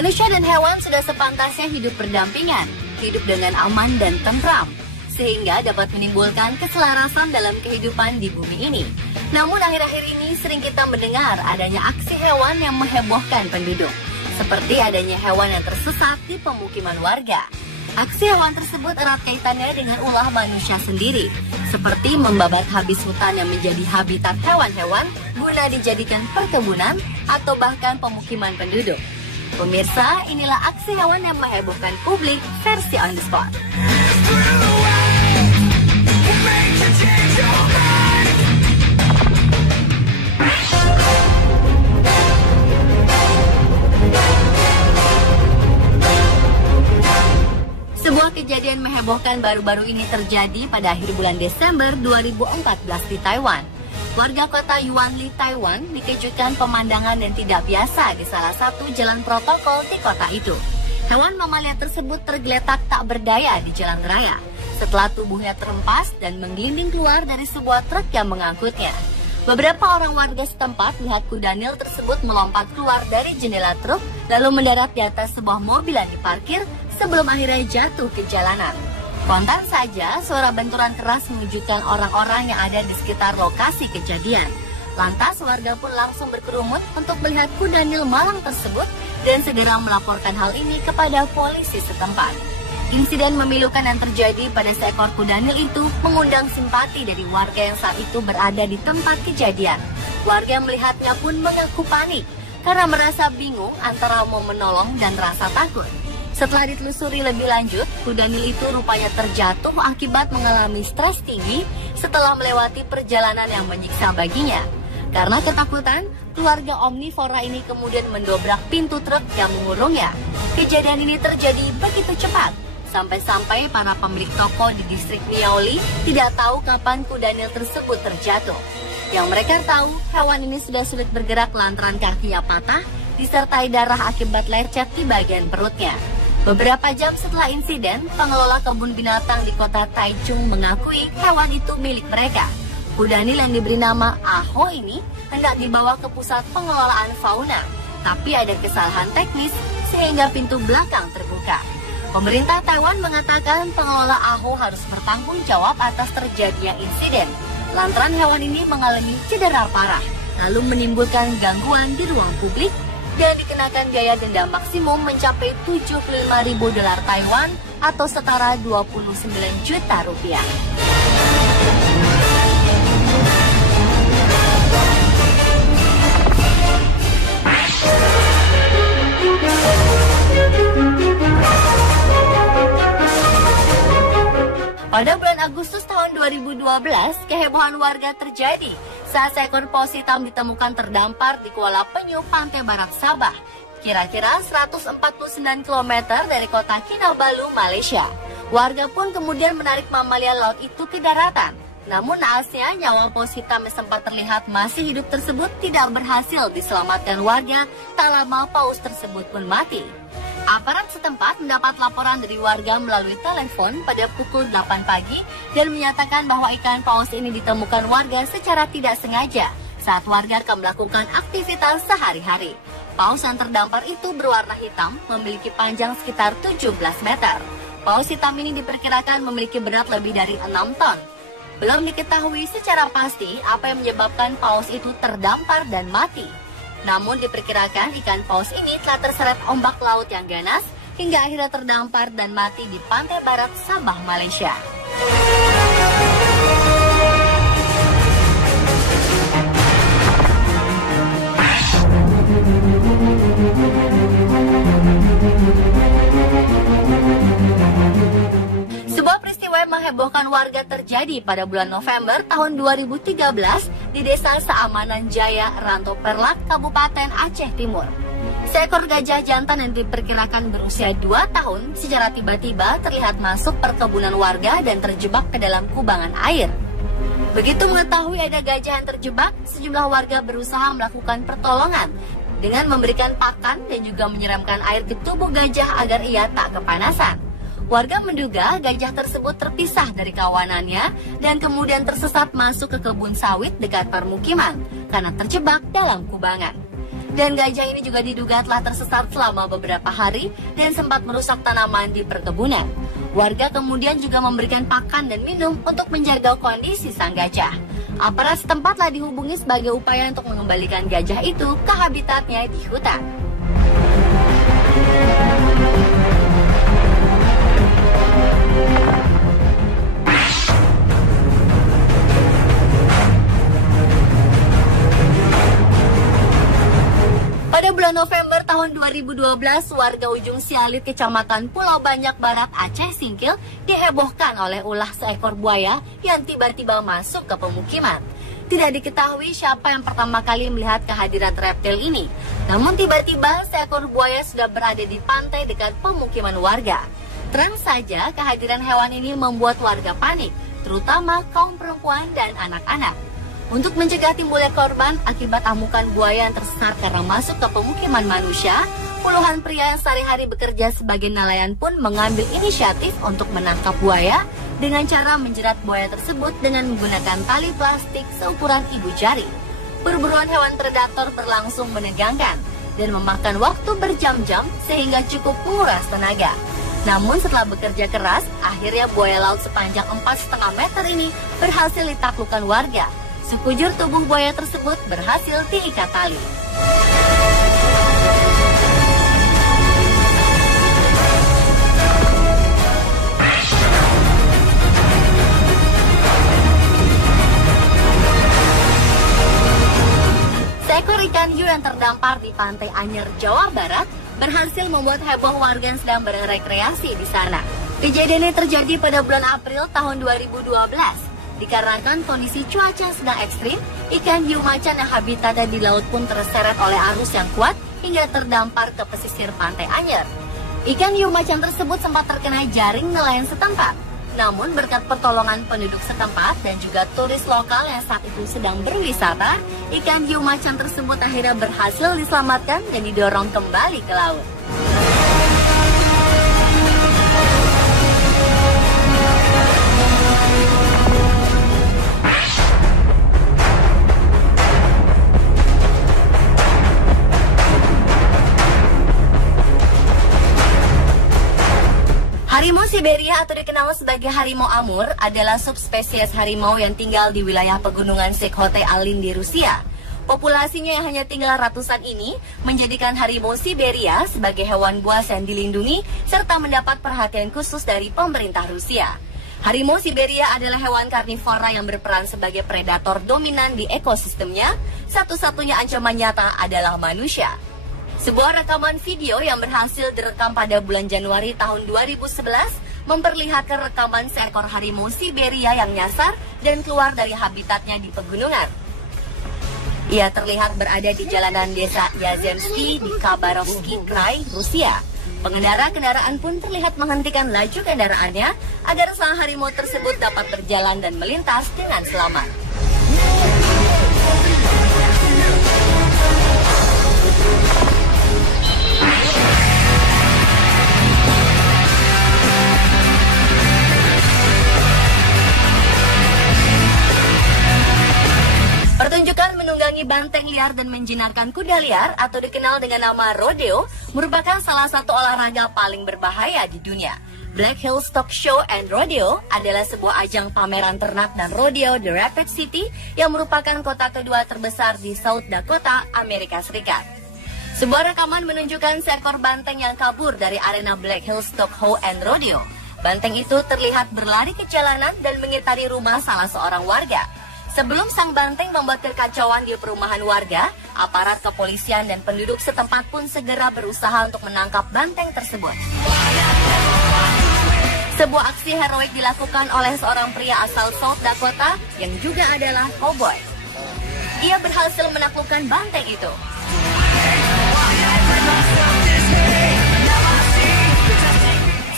Manusia dan hewan sudah sepantasnya hidup berdampingan, hidup dengan aman dan tentram, sehingga dapat menimbulkan keselarasan dalam kehidupan di bumi ini. Namun akhir-akhir ini sering kita mendengar adanya aksi hewan yang menghebohkan penduduk, seperti adanya hewan yang tersesat di pemukiman warga. Aksi hewan tersebut erat kaitannya dengan ulah manusia sendiri, seperti membabat habis hutan yang menjadi habitat hewan-hewan guna dijadikan perkebunan atau bahkan pemukiman penduduk. Pemirsa, inilah aksi hewan yang menghebohkan publik versi On The Spot. Sebuah kejadian menghebohkan baru-baru ini terjadi pada akhir bulan Desember 2014 di Taiwan. Warga kota Yuanli, Taiwan dikejutkan pemandangan yang tidak biasa di salah satu jalan protokol di kota itu. Hewan mamalia tersebut tergeletak tak berdaya di jalan raya setelah tubuhnya terempas dan menggelinding keluar dari sebuah truk yang mengangkutnya. Beberapa orang warga setempat melihat kuda Nil tersebut melompat keluar dari jendela truk lalu mendarat di atas sebuah mobil yang diparkir sebelum akhirnya jatuh ke jalanan. Spontan saja, suara benturan keras mengejutkan orang-orang yang ada di sekitar lokasi kejadian. Lantas warga pun langsung berkerumun untuk melihat kuda Nil malang tersebut dan segera melaporkan hal ini kepada polisi setempat. Insiden memilukan yang terjadi pada seekor kuda Nil itu mengundang simpati dari warga yang saat itu berada di tempat kejadian. Warga yang melihatnya pun mengaku panik karena merasa bingung antara mau menolong dan rasa takut. Setelah ditelusuri lebih lanjut, kuda Nil itu rupanya terjatuh akibat mengalami stres tinggi setelah melewati perjalanan yang menyiksa baginya. Karena ketakutan, keluarga omnivora ini kemudian mendobrak pintu truk yang mengurungnya. Kejadian ini terjadi begitu cepat, sampai-sampai para pemilik toko di distrik Miaoli tidak tahu kapan kuda Nil tersebut terjatuh. Yang mereka tahu, hewan ini sudah sulit bergerak lantaran kakinya patah, disertai darah akibat lecet di bagian perutnya. Beberapa jam setelah insiden, pengelola kebun binatang di kota Taichung mengakui hewan itu milik mereka. Kuda Nil yang diberi nama Aho ini hendak dibawa ke pusat pengelolaan fauna, tapi ada kesalahan teknis sehingga pintu belakang terbuka. Pemerintah Taiwan mengatakan pengelola Aho harus bertanggung jawab atas terjadinya insiden, lantaran hewan ini mengalami cedera parah, lalu menimbulkan gangguan di ruang publik, dan dikenakan biaya denda maksimum mencapai 75.000 dolar Taiwan atau setara 29 juta rupiah. Pada bulan Agustus tahun 2012, kehebohan warga terjadi saat seekor paus hitam ditemukan terdampar di Kuala Penyu, pantai barat Sabah, kira-kira 149 km dari kota Kinabalu, Malaysia. Warga pun kemudian menarik mamalia laut itu ke daratan. Namun naasnya, nyawa paus hitam yang sempat terlihat masih hidup tersebut tidak berhasil diselamatkan warga, tak lama paus tersebut pun mati. Aparat setempat mendapat laporan dari warga melalui telepon pada pukul 8 pagi dan menyatakan bahwa ikan paus ini ditemukan warga secara tidak sengaja saat warga akan melakukan aktivitas sehari-hari. Paus yang terdampar itu berwarna hitam, memiliki panjang sekitar 17 meter. Paus hitam ini diperkirakan memiliki berat lebih dari 6 ton. Belum diketahui secara pasti apa yang menyebabkan paus itu terdampar dan mati. Namun diperkirakan ikan paus ini telah terseret ombak laut yang ganas hingga akhirnya terdampar dan mati di pantai barat Sabah, Malaysia. Sebuah peristiwa yang menghebohkan warga terjadi pada bulan November tahun 2013 di Desa Saamanan Jaya, Rantau Perlak, Kabupaten Aceh Timur. Seekor gajah jantan yang diperkirakan berusia 2 tahun secara tiba-tiba terlihat masuk perkebunan warga dan terjebak ke dalam kubangan air. Begitu mengetahui ada gajah yang terjebak, sejumlah warga berusaha melakukan pertolongan dengan memberikan pakan dan juga menyiramkan air ke tubuh gajah agar ia tak kepanasan. Warga menduga gajah tersebut terpisah dari kawanannya dan kemudian tersesat masuk ke kebun sawit dekat permukiman karena terjebak dalam kubangan. Dan gajah ini juga diduga telah tersesat selama beberapa hari dan sempat merusak tanaman di perkebunan. Warga kemudian juga memberikan pakan dan minum untuk menjaga kondisi sang gajah. Aparat setempat telah dihubungi sebagai upaya untuk mengembalikan gajah itu ke habitatnya di hutan. Pada bulan November tahun 2012, warga Ujung Sialit, Kecamatan Pulau Banyak Barat, Aceh Singkil, dihebohkan oleh ulah seekor buaya yang tiba-tiba masuk ke pemukiman. Tidak diketahui siapa yang pertama kali melihat kehadiran reptil ini. Namun tiba-tiba seekor buaya sudah berada di pantai dekat pemukiman warga. Terang saja kehadiran hewan ini membuat warga panik, terutama kaum perempuan dan anak-anak. Untuk mencegah timbulnya korban akibat amukan buaya yang tersesat karena masuk ke pemukiman manusia, puluhan pria yang sehari-hari bekerja sebagai nelayan pun mengambil inisiatif untuk menangkap buaya dengan cara menjerat buaya tersebut dengan menggunakan tali plastik seukuran ibu jari. Perburuan hewan predator berlangsung menegangkan dan memakan waktu berjam-jam sehingga cukup menguras tenaga. Namun setelah bekerja keras, akhirnya buaya laut sepanjang 4,5 meter ini berhasil ditaklukkan warga. Sekujur tubuh buaya tersebut berhasil diikat tali. Seekor ikan hiu yang terdampar di Pantai Anyer, Jawa Barat berhasil membuat heboh warga yang sedang berrekreasi di sana. Kejadian ini terjadi pada bulan April tahun 2012. Dikarenakan kondisi cuaca yang sedang ekstrim, ikan hiu macan yang habitatnya di laut pun terseret oleh arus yang kuat hingga terdampar ke pesisir Pantai Anyer. Ikan hiu macan tersebut sempat terkena jaring nelayan setempat. Namun berkat pertolongan penduduk setempat dan juga turis lokal yang saat itu sedang berwisata, ikan hiu macan tersebut akhirnya berhasil diselamatkan dan didorong kembali ke laut. Harimau Siberia atau dikenal sebagai harimau Amur adalah subspesies harimau yang tinggal di wilayah pegunungan Sekhote-Alin di Rusia. Populasinya yang hanya tinggal ratusan ini menjadikan harimau Siberia sebagai hewan buas yang dilindungi serta mendapat perhatian khusus dari pemerintah Rusia. Harimau Siberia adalah hewan karnivora yang berperan sebagai predator dominan di ekosistemnya. Satu-satunya ancaman nyata adalah manusia. Sebuah rekaman video yang berhasil direkam pada bulan Januari tahun 2011 memperlihatkan rekaman seekor harimau Siberia yang nyasar dan keluar dari habitatnya di pegunungan. Ia terlihat berada di jalanan desa Yazemsky di Khabarovsky Krai, Rusia. Pengendara kendaraan pun terlihat menghentikan laju kendaraannya agar sang harimau tersebut dapat berjalan dan melintas dengan selamat. Pertunjukan menunggangi banteng liar dan menjinakkan kuda liar atau dikenal dengan nama rodeo merupakan salah satu olahraga paling berbahaya di dunia. Black Hills Stock Show and Rodeo adalah sebuah ajang pameran ternak dan rodeo di Rapid City yang merupakan kota kedua terbesar di South Dakota, Amerika Serikat. Sebuah rekaman menunjukkan seekor banteng yang kabur dari arena Black Hills Stock Show and Rodeo. Banteng itu terlihat berlari ke jalanan dan mengitari rumah salah seorang warga. Sebelum sang banteng membuat kekacauan di perumahan warga, aparat kepolisian dan penduduk setempat pun segera berusaha untuk menangkap banteng tersebut. Sebuah aksi heroik dilakukan oleh seorang pria asal South Dakota yang juga adalah cowboy. Ia berhasil menaklukkan banteng itu.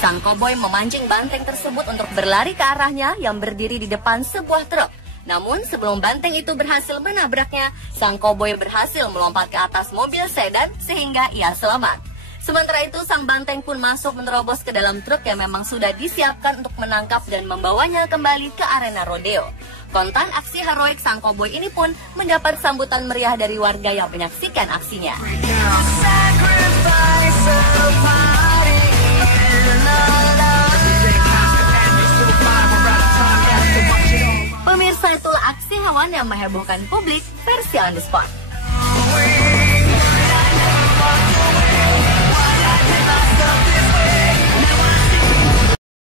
Sang cowboy memancing banteng tersebut untuk berlari ke arahnya yang berdiri di depan sebuah truk. Namun sebelum banteng itu berhasil menabraknya, sang cowboy berhasil melompat ke atas mobil sedan sehingga ia selamat. Sementara itu, sang banteng pun masuk menerobos ke dalam truk yang memang sudah disiapkan untuk menangkap dan membawanya kembali ke arena rodeo. Kontan aksi heroik sang koboi ini pun mendapat sambutan meriah dari warga yang menyaksikan aksinya. Pemirsa, itulah aksi hewan yang menghebohkan publik versi On The Spot.